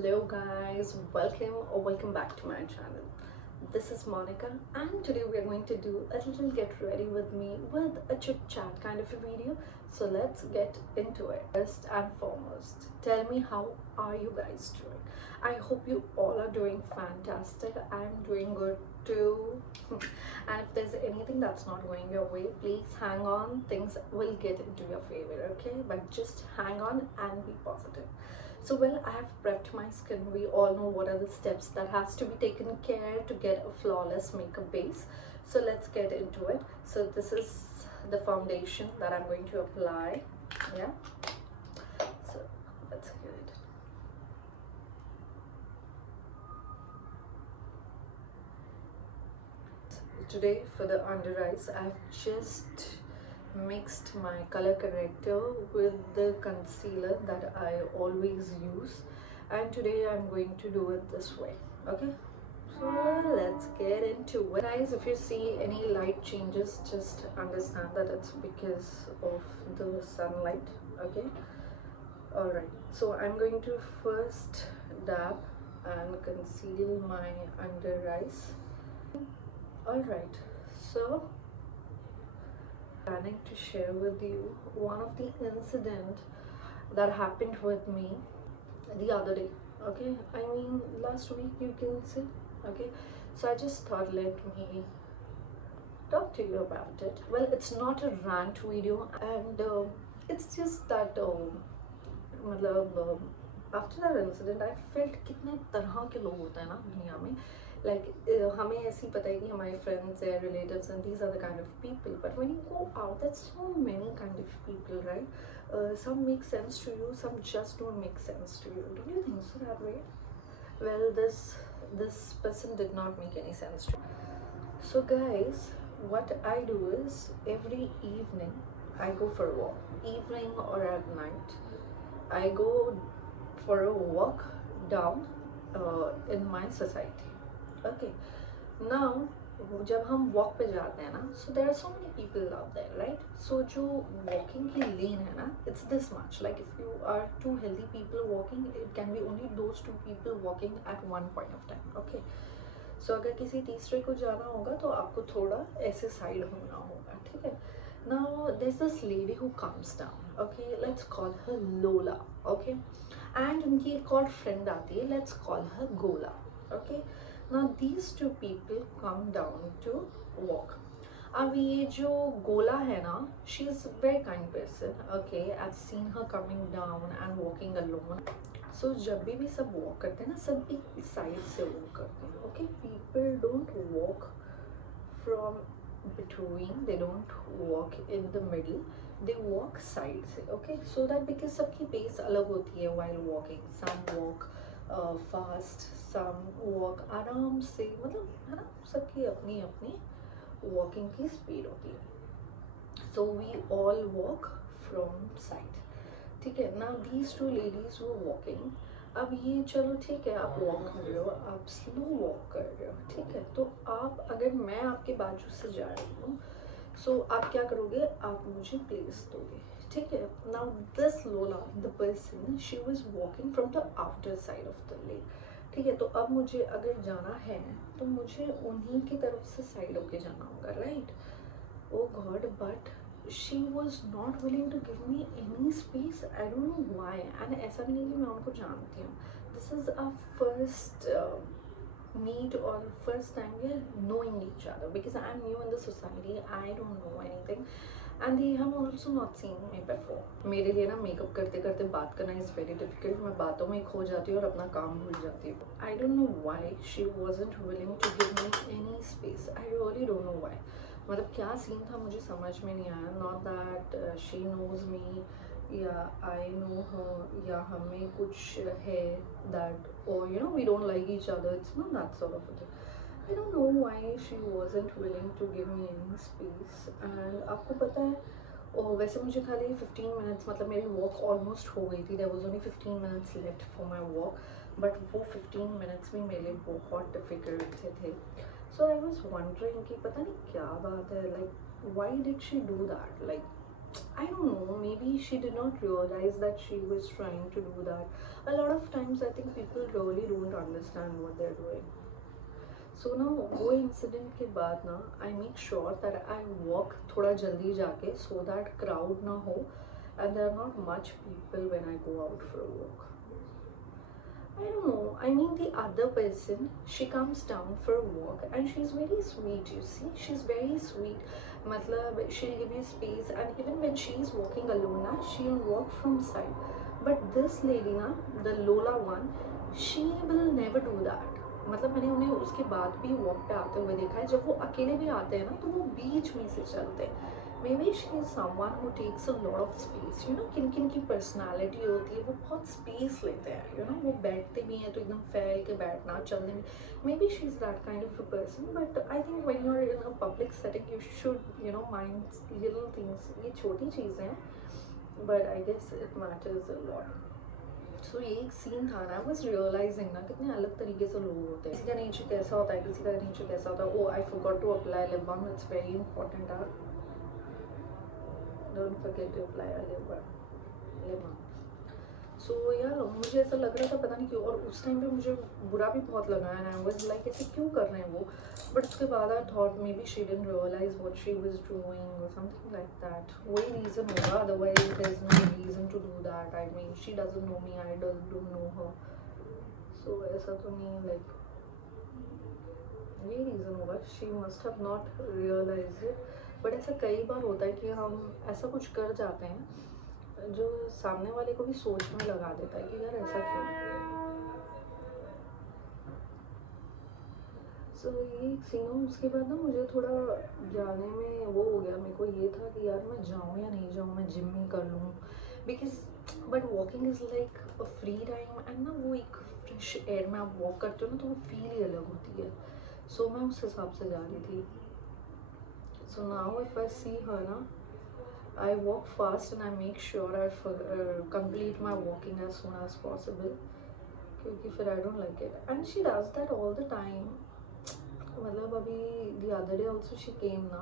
Hello guys, welcome back to my channel. This is Monica and today we are going to do a little get ready with me with a chit chat kind of a video. So let's get into it. First and foremost, tell me how are you guys doing? I hope you all are doing fantastic. I'm doing good too. And if there's anything that's not going your way, please hang on. Things will get into your favor, okay? But just hang on and be positive. So well, I have prepped my skin. We all know what are the steps that has to be taken care to get a flawless makeup base. So let's get into it. So this is the foundation that I'm going to apply. Yeah. So let's get it. Today for the under eyes, I've just mixed my color corrector with the concealer that I always use, and today I'm going to do it this way. Okay, so let's get into it, guys. If you see any light changes, just understand that it's because of the sunlight. Okay, all right, so I'm going to first dab and conceal my under eyes. All right, so planning to share with you one of the incident that happened with me the other day. Okay, I mean last week, you can say. Okay, so I just thought let me talk to you about it. Well, it's not a rant video, and it's just that after that incident I felt कितने तरह के लोग होते हैं ना दुनिया में. Like हमें ऐसी पता है कि हमारे friends है, relatives, and these are the kind of people, but when you go out, there's so many kind of people, right? Some make sense to you, some just don't make sense to you. Don't you think so that way? Well, this person did not make any sense to me. So guys, what I do is every evening I go for a walk, evening or at night. I go for a walk down in my society. Okay, now जब हम walk पे जाते हैं ना, so there are so many people out there, right? So जो walking की lane है ना, it's this much. Like if you are two healthy people walking, it can be only those two people walking at one point of time. Okay, so अगर किसी तीसरे को जाना होगा तो आपको थोड़ा ऐसे साइड होना होगा, ठीक है? Now there's this lady who comes down. Okay, let's call her Lola. Okay, and उनकी एक और friend आती है, let's call her Gola. Okay, now these two people come down to walk. अब ये जो गोला है ना, she is a very kind person. Okay, I've seen her coming down and walking alone. So जब भी सब walk करते हैं ना, सब एक side से walk करते हैं. Okay, people don't walk from between, they don't walk in the middle, they walk side से. Okay, so that because सबकी pace अलग होती है while walking. Some walk fast, some walk आराम से, मतलब है ना, सबकी अपनी अपनी वॉकिंग की स्पीड होती है. So we all walk from side, ठीक है ना. दीज टू लेडीज वो वॉकिंग. अब ये चलो ठीक है, आप वॉक कर रहे हो, आप स्लो वॉक कर रहे हो, ठीक है. तो आप, अगर मैं आपके बाजू से जा रही हूँ, सो आप क्या करोगे, आप मुझे प्लेस दोगे, ठीक है. Now this Lola, the person, she was walking from the outer side of the lane, ठीक है. तो अब मुझे अगर जाना है तो मुझे उन्हीं की तरफ से साइड होके जाना होगा, right? Oh God, but she was not willing to give me any space. I don't know why. And ऐसा भी नहीं कि मैं उनको जानती हूँ. This is our first meet or first time we are knowing each other, because I am new in the society. I don't know anything. And they have also not seen me before. मेरे लिए ना makeup करते करते बात करना is very difficult. मैं बातों में खो जाती हूँ और अपना काम भूल जाती हूँ. I don't know why she wasn't willing to give me any space. I really don't know why. मतलब क्या सीन था मुझे समझ में नहीं आया. Not that she knows me या I know her या हमें कुछ है that, or you know, we don't like each other. It's not that sort of a thing. I don't know why she wasn't willing to give me any space. And आपको पता है, वैसे मुझे खाली 15 minutes, मतलब मेरी walk almost हो गई थी. There was only 15 minutes left for my walk, but वो 15 minutes भी मेरे लिए बहुत difficult थे. So I was wondering कि पता नहीं क्या बात है, like why did she do that? Like I don't know, maybe she did not realize that she was trying to do that. A lot of times I think people really don't understand what they're doing. So now वो incident के बाद ना I make sure that I walk थोड़ा जल्दी जाके so that crowd ना हो and there are not much people when I go out for a walk. I don't know. I mean, the other person, she comes down for a walk and she's very sweet, you see. She's very sweet. Matlab, she'll give you space, and even when she's walking alone, na, she'll walk from side. But this lady, na, the Lola one, she will never do that. मतलब मैंने उन्हें उसके बाद भी walk पे आते हुए देखा है. जब वो अकेले भी आते हैं ना तो वो बीच में से चलते हैं. Maybe she is someone who takes a lot of space. You know, किन किन की पर्सनालिटी होती है वो बहुत स्पेस लेते हैं. यू नो, वो बैठते भी हैं तो एकदम फैल के बैठना, चलने में. Maybe she is that kind of a person. But I think when you are in a public setting you should you know mind little things. ये छोटी चीज़ें हैं but I guess it matters a lot. So ये एक scene था ना, I was realising ना कितने अलग तरीके से लोग होते हैं. किसी का नेचर कैसा होता है, किसी का नेचर कैसा होता है. Oh I forgot to apply lip balm. It's very important. Don't forget to apply lip balm. So यार मुझे ऐसा लग रहा था पता नहीं क्यों, और उस टाइम पे मुझे बुरा भी बहुत लगा है. आई वाज लाइक ऐसे क्यों कर रहे हैं वो. बट उसके बाद I thought maybe she didn't realise what she was doing और समथिंग लाइक दैट. वही रीज़न होगा, otherwise there is no reason to do that. I mean she doesn't know me, I don't know her. So ऐसा तो नहीं, like ये reason होगा. She must have not realise it. But ऐसा कई बार होता है कि हम ऐसा कुछ कर जाते हैं जो सामने वाले को भी सोचने लगा देता है कि यार ऐसा क्यों. सो ये सीन. उसके बाद ना मुझे थोड़ा जाने में वो हो गया. मेरे को ये था कि यार मैं जाऊँ या नहीं जाऊँ, मैं जिम ही कर लूँ. Because but walking is like a free time and ना वो एक फ्रेश एयर में आप वॉक करते हो ना तो वो फील ही अलग होती है. सो मैं उस हिसाब से जा रही थी. सो नाउ इफ आई सी हर ना, I walk fast and I make sure I complete my walking as soon as possible. क्योंकि फिर I don't like it. And she does that all the time. मतलब अभी the other day also she came ना.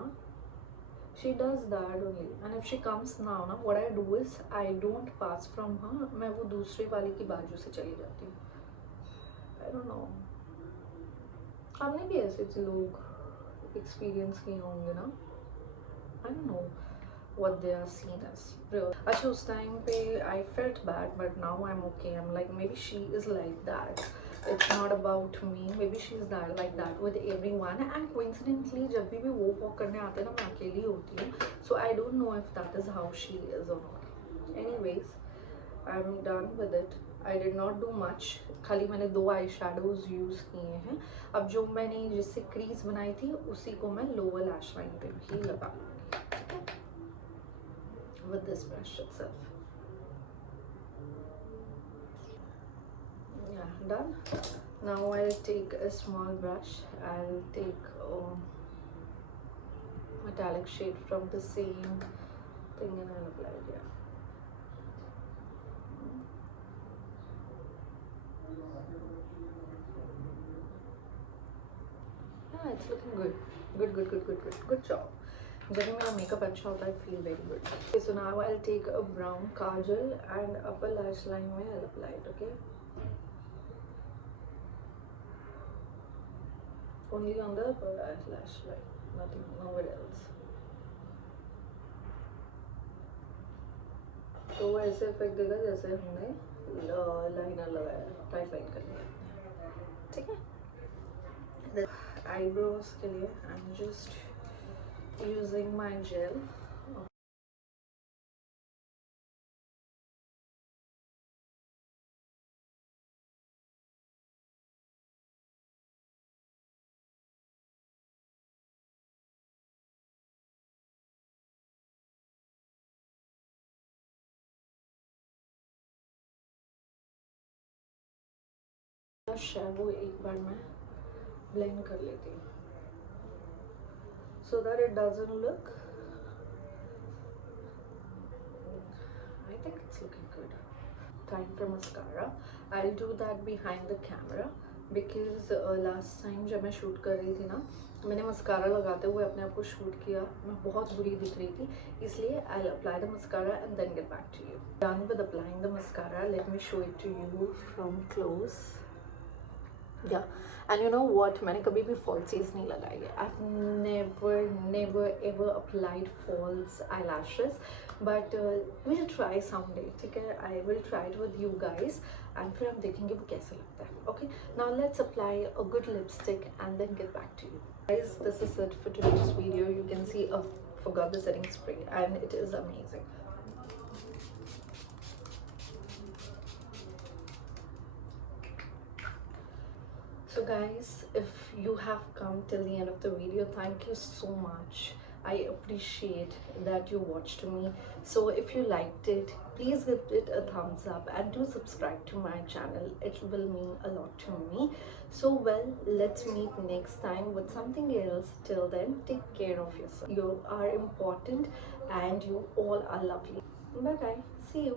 She does that only. And if she comes now ना, what I do is I don't pass from her. मैं वो दूसरे वाले की बाजू से चली जाती हूँ. I don't know. आपने भी ऐसे लोग एक्सपीरियंस किए होंगे ना. I don't know what they are seen as. अच्छा उस टाइम पे I felt bad but now I'm okay. I'm like maybe she is like that. It's not about me. Maybe she's that like that with everyone. And coincidentally जब भी वो walk करने आते हैं ना मैं अकेली होती हूँ. So I don't know if that is how she is or not. Anyways, I'm done with it. I did not do much. खाली मैंने 2 आई शेडोज यूज़ किए हैं. अब जो मैंने जिससे क्रीज बनाई थी उसी को मैं लोअर लैश लाइन पे भी लगा with this brush itself. Yeah, done. Now I'll take a small brush. I'll take metallic shade from the same thing and I'll apply it here. Yeah, it's looking good. Good job. जब भी मेरा makeup अच्छा होता है I feel very good. Okay, so now I'll take a brown kajal and upper lash line में I'll apply it. Okay. Only on the upper lash line, nothing, nowhere else. तो वो ऐसे इफेक्ट देगा जैसे हमने लाइनर लगाया, tight line करनी है. ठीक है. आईब्रोज के लिए I am just using my gel. Shadow एक बार मैं ब्लेंड कर लेती हूँ so that it doesn't look. I think it's looking good. Time for mascara. I'll do that behind the camera. Because last time जब मैं shoot कर रही थी ना, मैंने मस्कारा लगाते हुए अपने आप को शूट किया, मैं बहुत बुरी दिख रही थी, इसलिए I will apply the mascara and then get back to you. Done with applying the mascara, let me show it to you from close. Yeah and you know what, मैंने कभी भी फॉल्सीज नहीं लगाई है। I never ever applied false eyelashes, but will try someday, ठीक है? I will try it with you guys and फिर हम देखेंगे वो कैसे लगता है। Okay, now let's apply a good lipstick and then get back to you guys. This is it for today's video. You can see I forgot the setting spray and it is amazing. So guys, if you have come till the end of the video, thank you so much. I appreciate that you watched me. So if you liked it, please give it a thumbs up and do subscribe to my channel. It will mean a lot to me. So well, let's meet next time with something else. Till then, take care of yourself. You are important and you all are lovely. Bye bye. See you.